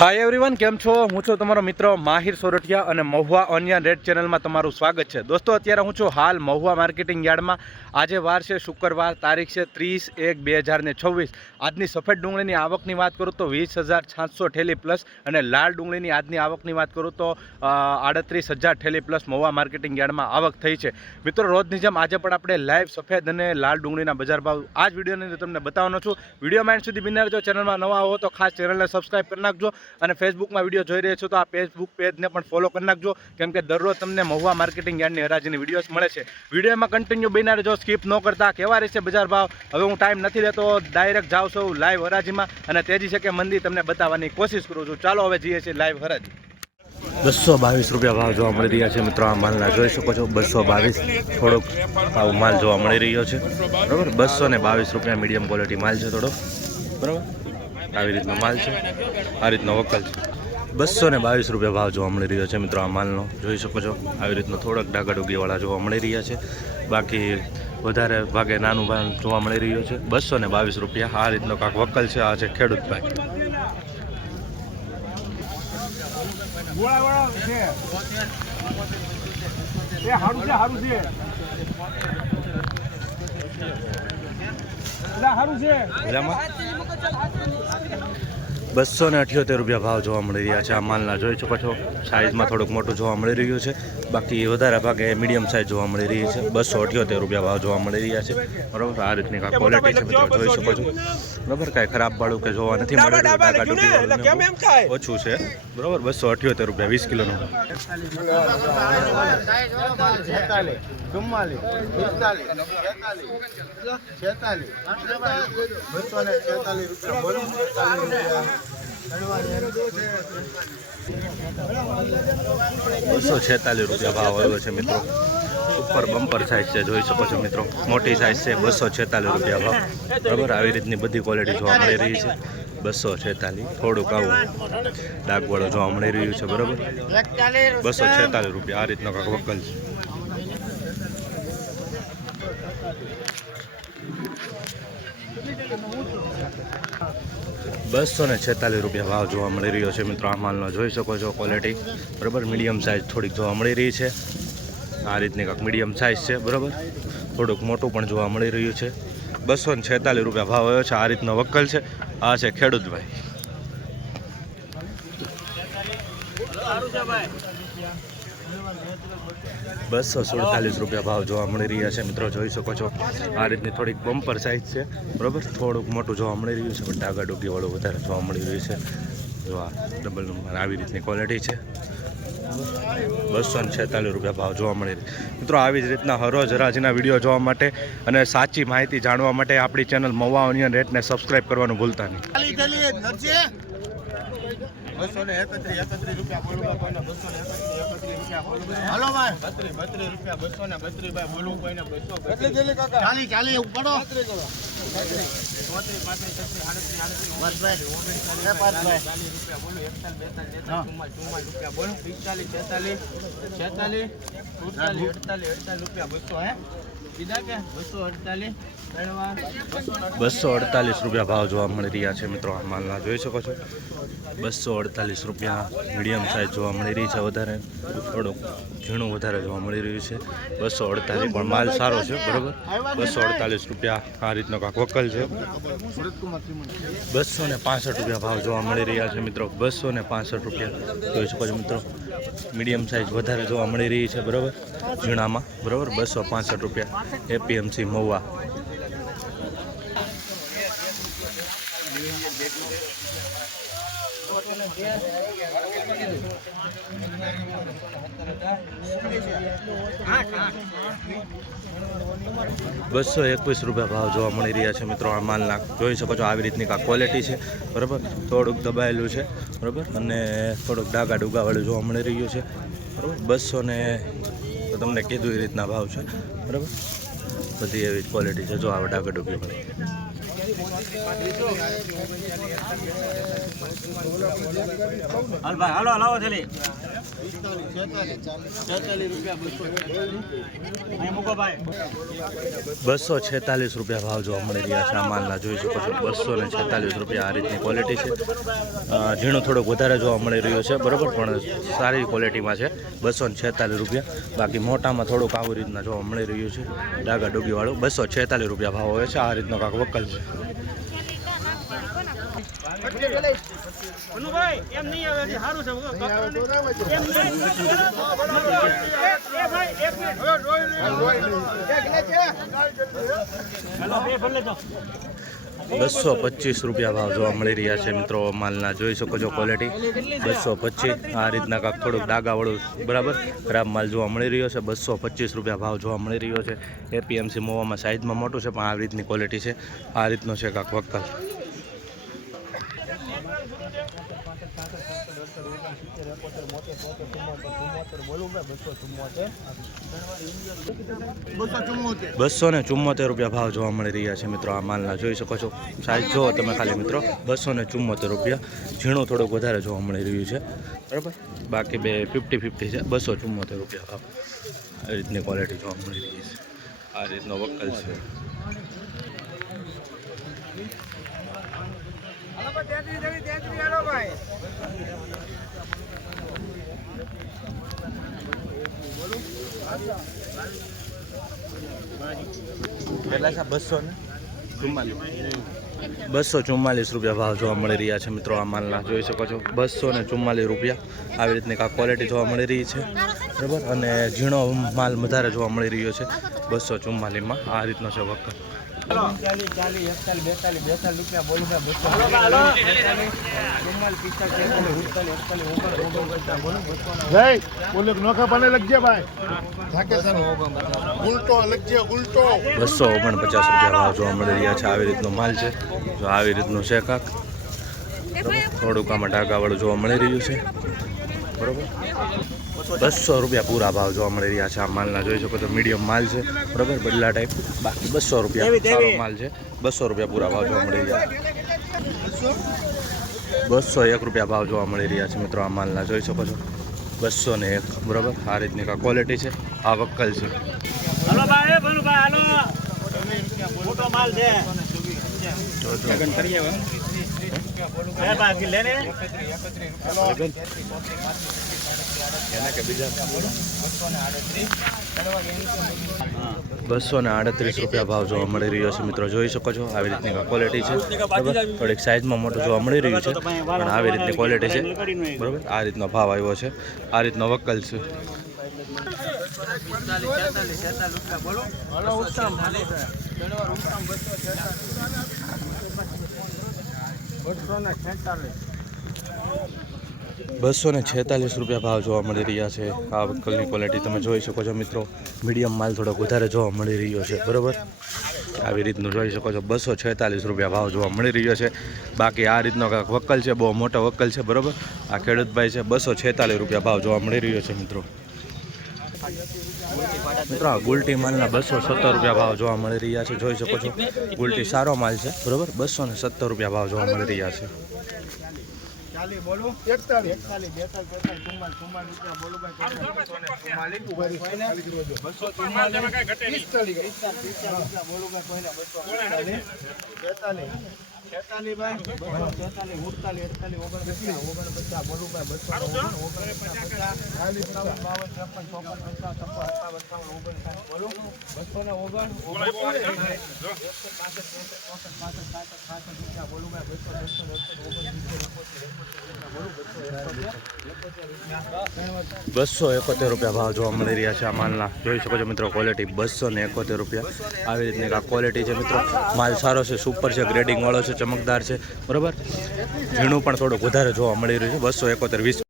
Hi everyone, કેમ છો? હું છું તમારો મિત્ર માહિર સોરઠિયા અને મહુવા ઓનિયન રેડ ચેનલમાં તમારું સ્વાગત છે. દોસ્તો, અત્યારે હું છું હાલ મહુવા માર્કેટિંગ યાર્ડમાં. આજે વાર છે શુક્રવાર, તારીખ છે 30/1/2026. આજની સફેદ ડુંગળીની આવકની વાત કરું તો 20,700 ઠેલી પ્લસ, અને લાલ ડુંગળીની આજની આવકની વાત કરું તો 38,000 ઠેલી પ્લસ મહુવા માર્કેટિંગ યાર્ડમાં આવક થઈ છે. મિત્રો, રોજની જેમ આજે પણ આપણે લાઈવ સફેદ અને લાલ ડુંગળીના બજાર ભાવ આ જ વિડીયોની અંદર તમને બતાવવાનો છું. વિડીયોમાં એન્ડ સુધી બિના રહેજો. ચેનલમાં નવા હો તો ખાસ ચેનલને સબસ્ક્રાઈબ કરી નાખજો, અને ફેસબુકમાં વિડીયો જોઈ રહ્યા છો તો આ ફેસબુક પેજને પણ ફોલો કરી નાખજો, કેમ કે દરરોજ તમને મહુવા માર્કેટિંગ યાર્ડની હરાજીની વિડીયોઝ મળે છે. વિડીયોમાં કન્ટિન્યુ બન્યા રહેજો, સ્કીપ ન કરતા. કેવા રહેશે બજાર ભાવ? હવે હું ટાઈમ નથી લેતો, ડાયરેક્ટ જાઉં છું લાઈવ હરાજીમાં, અને તેજી છે કે મંદી તમને બતાવવાની કોશિશ કરું છું. ચાલો હવે જઈએ છીએ લાઈવ હરાજી. 222 રૂપિયા ભાવ જોવા મળી રહ્યા છે મિત્રો. આ માલના જોઈ શકો છો 222. થોડોક આવો માલ જોવા મળી રહ્યો છે, બરાબર. 222 રૂપિયા મીડિયમ ક્વોલિટી માલ છે થોડો, બરાબર. આવી રીતનો માલ છે, આ રીતનો વકલ છે. 222 રૂપિયા ભાવ જોવા મળી રહ્યો છે મિત્રો. આ માલનો જોઈ શકો છો. આવી રીતનો થોડાક ડાગાડુગીવાળા જોવા મળી રહ્યા છે, બાકી વધારે ભાગે નાનું ભાવ જોવા મળી રહ્યું છે. 222 રૂપિયા. આ રીતનો કાંક વકલ છે. આ છે ખેડૂતભાઈ. ₹278 રૂપિયા ભાવ જોવા મળી રહ્યા છે. આ માલના જોઈ શકો છો. સાઇઝમાં થોડુંક મોટું જોવા મળી રહ્યું છે, બાકી વધારે ભાગે મીડિયમ સાઇઝ જોવા મળી રહી છે. 278 રૂપિયા ભાવ જોવા મળી રહ્યા છે, બરાબર. આ રીતની કાંઈ ક્વોલિટી છે મિત્રો, જોઈ શકો છો, બરાબર. કાંઈ ખરાબ ભાડું કે જોવા નથી મળી રહ્યું, ઓછું છે, બરાબર. 278 રૂપિયા 20 કિલોનું. ₹246 ભાવ આવ્યો છે મિત્રો. ઉપર બમ્પર સાઇઝ છે, જોઈ શકો છો મિત્રો. મોટી સાઇઝ છે. ₹246 રૂપિયા ભાવ, બરાબર. આવી રીતની બધી ક્વોલિટી જોવા મળી રહી છે. 246. થોડુંક આવું ડાઘવાળું જોવા મળી રહ્યું છે, બરાબર. 246 રૂપિયા. આ રીતનો કાંક વકલ છે. ₹246 ભાવ જોવા મળી રહ્યો છે મિત્રો. આ માલનો જોઈ શકો છો ક્વોલિટી, બરાબર. મીડિયમ સાઇઝ થોડીક જોવા મળી રહી છે. આ રીતની કાંક મીડિયમ સાઇઝ છે, બરાબર. થોડુંક મોટું પણ જોવા મળી રહ્યું છે. ₹246 ભાવ આવ્યો છે. આ રીતનો વકલ છે. આ છે ખેડૂતભાઈ. ₹247 ભાવ જોવા મળી રહ્યા છે મિત્રો, જોઈ શકો છો. આ રીતની થોડીક બમ્પર સાઇઝ છે, બરાબર. થોડુંક મોટું જોવા મળી રહ્યું છે, પણ ડાગા ડુગીવાળું વધારે જોવા મળી રહ્યું છે. જો આ ડબલ નંબર આવી રીતની ક્વોલિટી છે. ₹246 ભાવ જોવા મળી રહી મિત્રો. આવી જ રીતના હરોજ હરાજીના વિડીયો જોવા માટે અને સાચી માહિતી જાણવા માટે આપણી ચેનલ મહુવા ઓનિયન રેટને સબસ્ક્રાઈબ કરવાનું ભૂલતા નહીં. હાલો ભાઈ 32 રૂપિયા 232 ભાઈ બોલવું કોઈને 200 ચાલી ઉપડો 248 રૂપિયા ભાવ જોવા મળી રહ્યા છે મિત્રો. આ માલના જોઈ શકો છો. 248 રૂપિયા મીડિયમ સાઇઝ જોવા મળી રહી છે. વધારે થોડુંક ઝીણું વધારે જોવા મળી રહ્યું છે. 248 પણ માલ સારો છે, બરાબર. 248 રૂપિયા. આ રીતનો કાંક વકલ છે. 265 રૂપિયા ભાવ જોવા મળી રહ્યા છે મિત્રો. 265 રૂપિયા જોઈ શકો છો મિત્રો. મીડિયમ સાઇઝ વધારે જોવા મળી રહી છે, બરાબર. ઝીણામાં, બરાબર. 265 રૂપિયા એપીએમસી મહુવા. ₹221 ભાવ જોવા મળી રહ્યા છે મિત્રો. આ માલના જોઈ શકો છો. આવી રીતની કાંક ક્વોલિટી છે, બરાબર. થોડુંક દબાયેલું છે, બરાબર, અને થોડુંક ડાગા ડુગાવાળું જોવા મળી રહ્યું છે, બરાબર. 200 ને તમને કીધું એ રીતના ભાવ છે, બરાબર. બધી એવી ક્વોલિટી છે. જો આવે ડાગા ડુગી વાળી હાલ ભાઈ હાલો લાવો થેલી 46 રૂપિયા અહીં મૂકો ભાઈ 246 રૂપિયા ભાવ જોવા મળી રહ્યા છે આ માલના, જોઈ શકો છો 246 રૂપિયા આ રીતની ક્વોલિટી છે. ઝીણું થોડુંક વધારે જોવા મળી રહ્યું છે બરાબર, પણ સારી ક્વોલિટીમાં છે. 246 રૂપિયા. બાકી મોટામાં થોડુંક આવી રીતના જોવા મળી રહ્યું છે, ડાગા ડુગીવાળું. 246 રૂપિયા ભાવ હોય છે. આ રીતનો કાંક વકલ છે. ભાઈ એમ નહીં આવે સારું છે એમ નહીં. હાલો બે ભલે તો 225 રૂપિયા ભાવ જોવા મળી રહ્યા છે મિત્રો માલના, જોઈ શકો છો ક્વોલિટી 225. આ રીતના કાંક થોડુંક ડાગાવાળું બરાબર ખરાબ માલ જોવા મળી રહ્યો છે. 225 રૂપિયા ભાવ જોવા મળી રહ્યો છે. એપીએમસી મોવામાં સાઇઝમાં મોટું છે, પણ આ રીતની ક્વોલિટી છે. આ રીતનો છે કાંક વકલ. ₹274 ભાવ જોવા મળી રહ્યા છે મિત્રો આ માલના, જોઈ શકો છો. સાઈઝ જુઓ તમે ખાલી મિત્રો, 274 રૂપિયા. ઝીણું થોડુંક વધારે જોવા મળી રહ્યું છે બરાબર, બાકી બે 50-50 છે. 274 રૂપિયા ભાવ. આ રીતની ક્વોલિટી જોવા મળી રહી છે. આ રીતનો વકલ છે. કેટલા છે? 244 રૂપિયા ભાવ જોવા મળી રહ્યા છે મિત્રો આ માલના, જોઈ શકો છો. 244 રૂપિયા. આવી રીતની કાંક ક્વોલિટી જોવા મળી રહી છે બરાબર, અને ઝીણો માલ વધારે જોવા મળી રહ્યો છે 244માં. આ રીતનો છે વકલ. 40, 41, 42 રૂપિયા બોલું બોલે નોખા પાને લગજે ભાઈ, ઉલટો લગજે ઉલટો. 249 રૂપિયા ભાવ જોવા મળી રહ્યા છે. આવી રીતનો માલ છે. જો આવી રીતનું છે કાંક, થોડુંક આમાં ડાગાવાળું જોવા મળી રહ્યું છે બરાબર. 200 રૂપિયા પૂરા ભાવ જોવા મળી રહ્યા છે આ માલના, જોઈ શકો તો મીડિયમ માલ છે બરાબર, બદલા ટાઈપ. બાકી 200 રૂપિયા સારો માલ છે. 200 રૂપિયા પૂરા ભાવ જોવા મળી રહ્યા છે. 201 રૂપિયા ભાવ જોવા મળી રહ્યા છે મિત્રો આ માલના, જોઈ શકો છો. 201 બરાબર. આ રીતની કાંક ક્વોલિટી છે. આ વકલ છે. હાલો ભાઈ ભલુભાઈ હાલો મોટો માલ છે. હે બાકી લેને 238 રૂપિયા ભાવ જોવા મળી રહ્યો છે મિત્રો, જોઈ શકો છો. આવી રીતની ક્વોલિટી છે બરાબર, થોડીક સાઇઝમાં મોટું જોવા મળી રહ્યું છે, પણ આવી રીતની ક્વોલિટી છે બરાબર. આ રીતનો ભાવ આવ્યો છે. આ રીતનો વકલ છે. 246 રૂપિયા ભાવ જોવા મળી રહ્યા છે. આ વકલની ક્વોલિટી તમે જોઈ શકો છો મિત્રો. મીડિયમ માલ થોડોક વધારે જોવા મળી રહ્યો છે બરાબર. આવી રીતનું જોઈ શકો છો. 246 રૂપિયા ભાવ જોવા મળી રહ્યો છે. બાકી આ રીતનો કાંઈક વકલ છે, બહુ મોટો વકલ છે બરાબર. આ ખેડૂતભાઈ છે. 246 રૂપિયા ભાવ જોવા મળી રહ્યો છે મિત્રો. મિત્રો ગુલટી માલના 270 રૂપિયા ભાવ જોવા મળી રહ્યા છે, જોઈ શકો છો. ગુલટી સારો માલ છે બરાબર. 270 રૂપિયા ભાવ જોવા મળી રહ્યા છે. 41, 42, 271 રૂપિયા ભાવ જોવા મળી રહ્યા છે આ માલના, જોઈ શકો છો મિત્રો. ક્વોલિટી 271 રૂપિયા. આવી રીતની આ ક્વોલિટી છે મિત્રો. માલ સારો છે, સુપર છે, ગ્રેડિંગ વાળો છે, ચમકદાર છે બરાબર. ઝીણું પણ થોડુંક વધારે જોવા મળી રહ્યું છે. 271 20.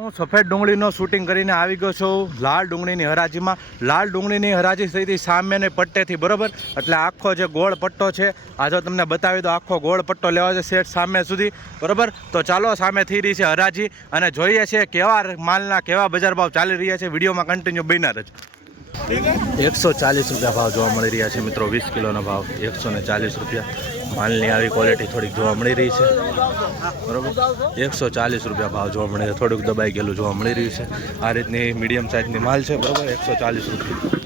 હું સફેદ ડુંગળીનો શૂટિંગ કરીને આવી ગયો છું લાલ ડુંગળીની હરાજીમાં. લાલ ડુંગળીની હરાજી થઈ હતી સામેને પટ્ટેથી બરાબર. એટલે આખો જે ગોળ પટ્ટો છે આ જો તમને બતાવી દો, આખો ગોળ પટ્ટો લેવા છે શેઠ સામે સુધી બરાબર. તો ચાલો સામે થઈ રહી છે હરાજી અને જોઈએ છે કેવા માલના કેવા બજાર ભાવ ચાલી રહ્યા છે. વિડીયોમાં કન્ટિન્યુ બન્યા રહેજો. 140 રૂપિયા ભાવ જોવા મળી રહ્યા છે મિત્રો. 20 કિલોનો ભાવ 140 રૂપિયા. માલની આવી ક્વોલિટી થોડીક જોવા મળી રહી છે બરાબર. 140 રૂપિયા ભાવ જોવા મળે છે, થોડુંક દબાઈ ગયેલું જોવા મળી રહ્યું છે. આ રીતની મીડિયમ સાઇઝની માલ છે બરાબર. 140 રૂપિયા.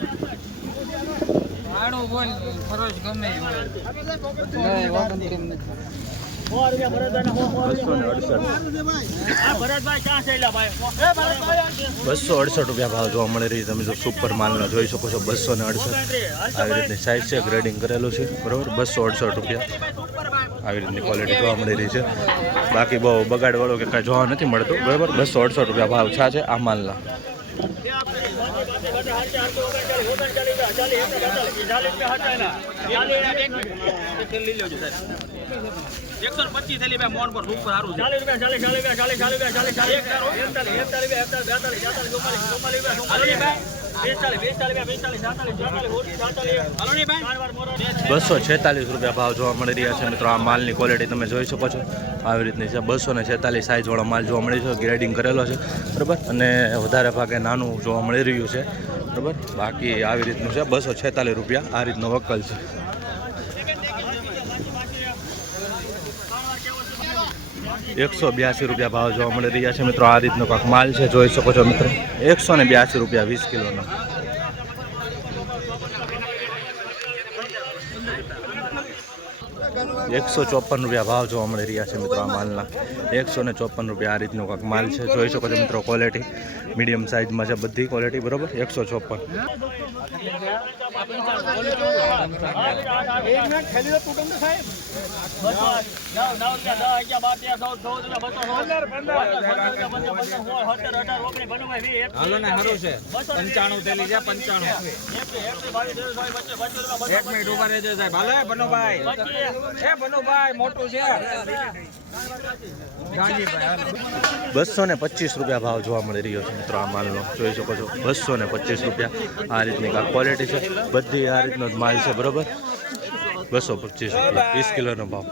ભરતભાઈ ક્યાં છે ભાઈ? 268 રૂપિયા ભાવ જોવા મળી રહી છે. તમે જો સુપર માલનો જોઈ શકો છો. 268 આવી રીતની સાઇઝ છે, ગ્રેડિંગ કરેલું છે બરાબર. 268 રૂપિયા આવી રીતની ક્વોલિટી જોવા મળી રહી છે. બાકી બહુ બગાડવાળો કે કાંઈ જોવા નથી મળતું બરાબર. 268 રૂપિયા ભાવ છે આ માલના. 125 થેલી ભાઈ મોન પર ઉપર સારું 40 રૂપિયા ભાવ જોવા મળી રહ્યા છે મિત્રો. આ માલની ક્વોલિટી તમે જોઈ શકો છો. આવી રીતની છે. 246 સાઇઝવાળો માલ જોવા મળી છે, ગ્રેડિંગ કરેલો છે બરાબર. અને વધારે ભાગે નાનું જોવા મળી રહ્યું છે બરાબર. બાકી આવી રીતનું છે. 246 રૂપિયા આ રીતનો વકલ છે. 182 રૂપિયા ભાવ જોવા મળી રહ્યા છે મિત્રો. આ રીતનો કાંક માલ છે, જોઈ શકો છો મિત્રો. 182 રૂપિયા 20 કિલોનો. 154 રૂપિયા ભાવ જોવા મળી રહ્યા છે મિત્રો આ માલના. 154 રૂપિયા આ રીતનો કાંક માલ છે, જોઈ શકો છો મિત્રો. ક્વોલિટી મીડિયમ સાઇઝમાં છે બધી ક્વોલિટી બરાબર. 154. મોટું છે 225 રૂપિયા ભાવ જોવા મળી રહ્યો છે મિત્રો આ માલનો, જોઈ શકો છો. 225 રૂપિયા આ રીતની કાંક ક્વોલિટી છે બધી. આ રીતનો જ માલ છે બરાબર. 225 રૂપિયા 20 કિલોનો ભાવ.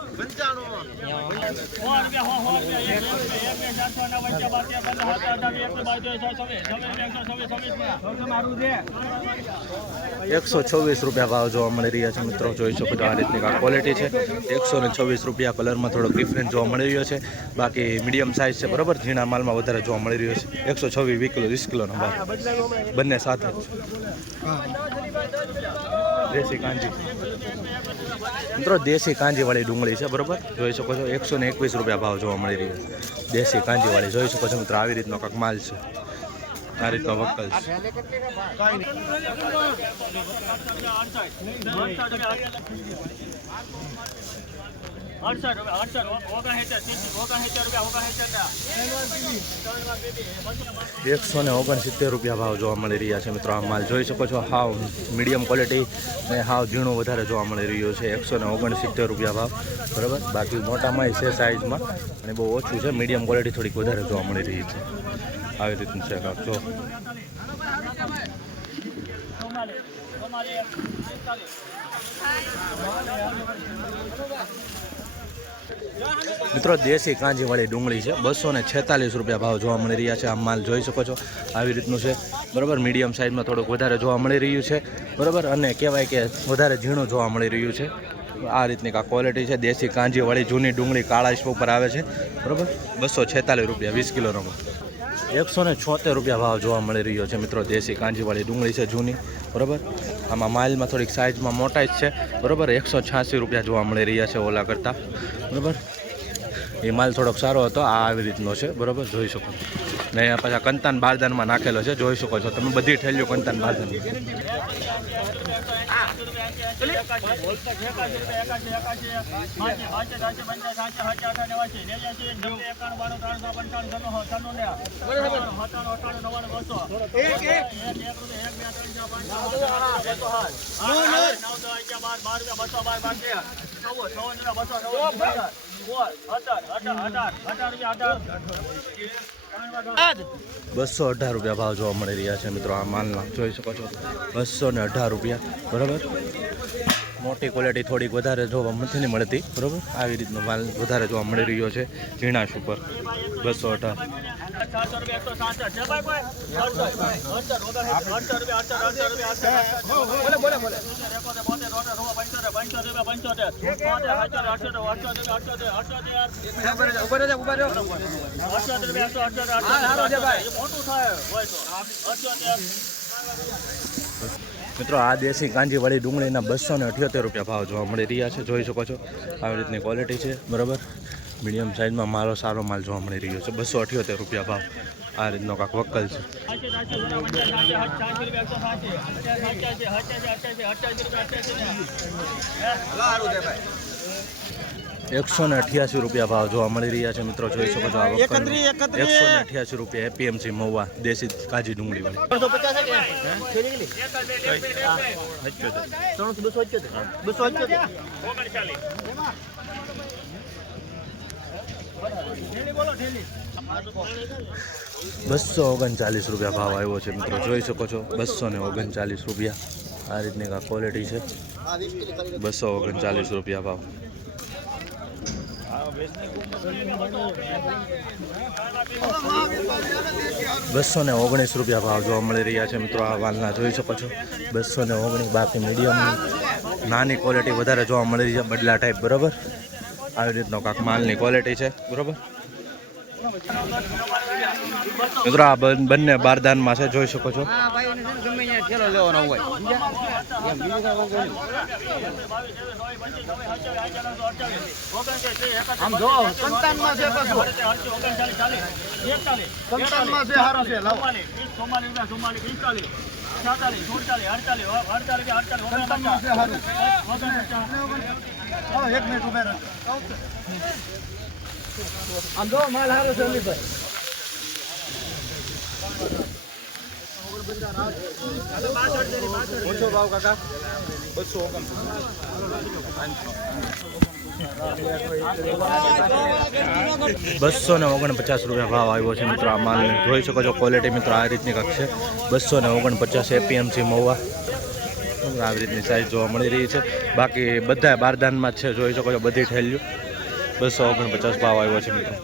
126 રૂપિયા ભાવ જોવા મળી રહ્યા છે મિત્રો, જોઈ શકો છો. આ રીતની કાંક ક્વોલિટી છે. 126 રૂપિયા. કલરમાં થોડોક ડિફરન્ટ જોવા મળી રહ્યો છે. બાકી મીડિયમ સાઇઝ છે બરાબર. ઝીણા માલમાં વધારે જોવા મળી રહ્યો છે. 126 20 કિલોનો ભાવ બંને સાથે જ. દેશી કાંજી મિત્રો, દેશી કાંજીવાળી ડુંગળી છે બરાબર. જોઈ શકો છો. 121 રૂપિયા ભાવ જોવા મળી રહ્યો છે. દેશી કાંજીવાળી જોઈ શકો છો મિત્રો. આવી રીતનો કાંક માલ છે. આ રીતનો વકલ છે. 169 રૂપિયા ભાવ જોવા મળી રહ્યા છે મિત્રો. આ માલ જોઈ શકો છો. હાવ મીડિયમ ક્વોલિટી અને હાવ ઝીણું વધારે જોવા મળી રહ્યું છે. 169 રૂપિયા ભાવ બરાબર. બાકી મોટામાં છે સાઇઝમાં અને બહુ ઓછું છે. મીડિયમ ક્વોલિટી થોડીક વધારે જોવા મળી રહી છે. આવી રીતનું છે કાંક જો. મિત્રો, દેશી કાંજીવાળી ડુંગળી છે. 246 રૂપિયા ભાવ જોવા મળી રહ્યા છે. આ માલ જોઈ શકો છો. આવી રીતનું છે બરાબર. મીડિયમ સાઇઝમાં થોડુંક વધારે જોવા મળી રહ્યું છે બરાબર. અને કહેવાય કે વધારે ઝીણું જોવા મળી રહ્યું છે. આ રીતની કાંક ક્વોલિટી છે. દેશી કાંજીવાળી જૂની ડુંગળી કાળા ઉપર આવે છે બરાબર. 246 રૂપિયા 20 કિલોનો. 176 રૂપિયા ભાવ જોવા મળી રહ્યો છે મિત્રો. દેશી કાંજીવાળી ડુંગળી છે જૂની બરાબર. આમાં માલમાં થોડીક સાઇઝમાં મોટા જ છે બરાબર. 186 રૂપિયા જોવા મળી રહ્યા છે ઓલા કરતાં બરાબર. એ માલ થોડોક સારો હતો. આ આવી રીતનો છે બરાબર. જોઈ શકો છો. ને અહીંયા પાછા કંતાન બારદાનમાં નાખેલો છે, જોઈ શકો છો તમે. બધી ઠેલીઓ કંતાન બારદાન. 218 રૂપિયા ભાવ જોવા મળી રહ્યા છે મિત્રો. આ માલના જોઈ શકો છો. 218 રૂપિયા બરાબર. મોટી ક્વોલિટી થોડીક વધારે જોવા નથી મળતી બરાબર. આવી રીતનો માલ વધારે જોવા મળી રહ્યો છે ઝીણાશ ઉપર. 218. મિત્રો આ દેશી કાંજીવાળી ડુંગળીના 278 રૂપિયા ભાવ જોવા મળી રહ્યા છે. જોઈ શકો છો આવી રીતની ક્વોલિટી છે બરાબર. મીડિયમ સાઇઝમાં મારો સારો માલ જોવા મળી રહ્યો છે. 278 રૂપિયા ભાવ. આ રીતનો કાંક વક્કલ છે. 188 રૂપિયા ભાવ જોવા મળી રહ્યા છે મિત્રો. જોઈ શકો છો આ વક્કલ 188 રૂપિયા એપીએમસી મહુવા દેશી કાજી ડુંગળી વાળી. બસો 39 રૂપિયા ભાવ આવ્યો છે મિત્રો. જોઈ શકો છો 239 રૂપિયા. આ રીતની કાંક ક્વોલિટી છે. 239 રૂપિયા ભાવ. 219 રૂપિયા ભાવ જોવા મળી રહ્યા છે મિત્રો. આ વાલના જોઈ શકો છો 219. બાકી મીડિયમ નાની ક્વોલિટી વધારે જોવા મળી રહી છે. બદલા ટાઈપ બરાબર. આવી રીતનો કાંક માલની ક્વોલિટી છે બરાબર. મિત્રો આ બંને બારદાનમાં છે. જોઈ શકો છો આમ જો સંતાનમાં છે પાછું સંતાનમાં છે હારો છે લાવો 1 મિનિટ ઉભા રહો. આમ જો માલ હારો છે અમીભાઈ. ઓછો ભાવ કાકા 249 રૂપિયા ભાવ આવ્યો છે મિત્રો. આ માલને જોઈ શકો છો ક્વોલિટી મિત્રો આ રીતની કાંક છે. 249 એપીએમસી મહુવા. આવી રીતની સાઈઝ જોવા મળી રહી છે. બાકી બધા બારદાનમાં જ છે. જોઈ શકો છો બધી ઠેલ્યું 249 ભાવ આવ્યો છે મિત્રો.